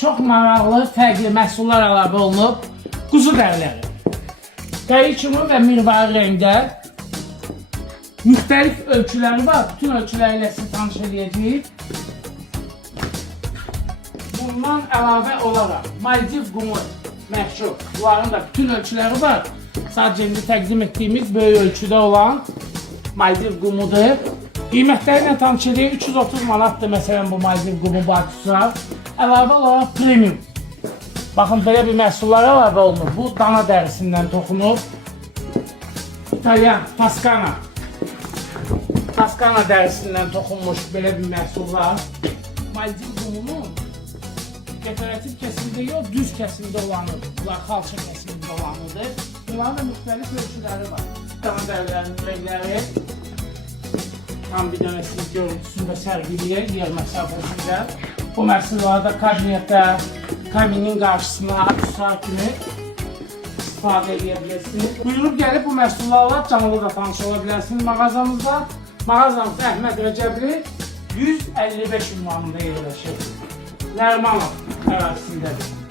çox maraqlı, fərqli məhsullar əlavə olunub. Quzu dəriləri. Dəri kimi və mirvari rəngdə müxtəlif ölçüləri var. Bütün ölçüləri ilə sizi tanış edəcəyik. Bundan əlavə olaraq Maldiv qumu məşhur. Bunların da bütün ölçüləri var. Sadəcə indi təqdim etdiyimiz böyük ölçüdə olan Maldiv qumudur. Qiymətləri ilə tanış edək. 330 manatdır məsələn bu Maldiv qumu bakısa. Əlavə olaraq premium. Baxın, belə bir məhsullar əlavə olunur. Bu dana dərisindən toxunub. İtalyan, Toskana. Toskana dərisindən toxunmuş belə bir məhsullar. Maldiv qumunun dekorativ kəsimdə yox, düz kəsimdə olanıdır. Bunlar xalça kəsimində olanıdır. Bunların da müxtəlif ölçüləri var. Dana dərilərinin rəngləri. Tam bir dönəsiniz görüntüsündə sərgiləyək, yer məsafəsində. Bu məhsullarda kabinetdə, kaminin qarşısına, aksesuar kimi istifadə edə bilirsiniz. Buyurub gəlib bu məhsullarla canlı da tanış ola bilərsiniz mağazamızda. Mağazamız Əhməd Rəcəbli 155 ünvanında yerləşir. Nərmanov ərazisindədir.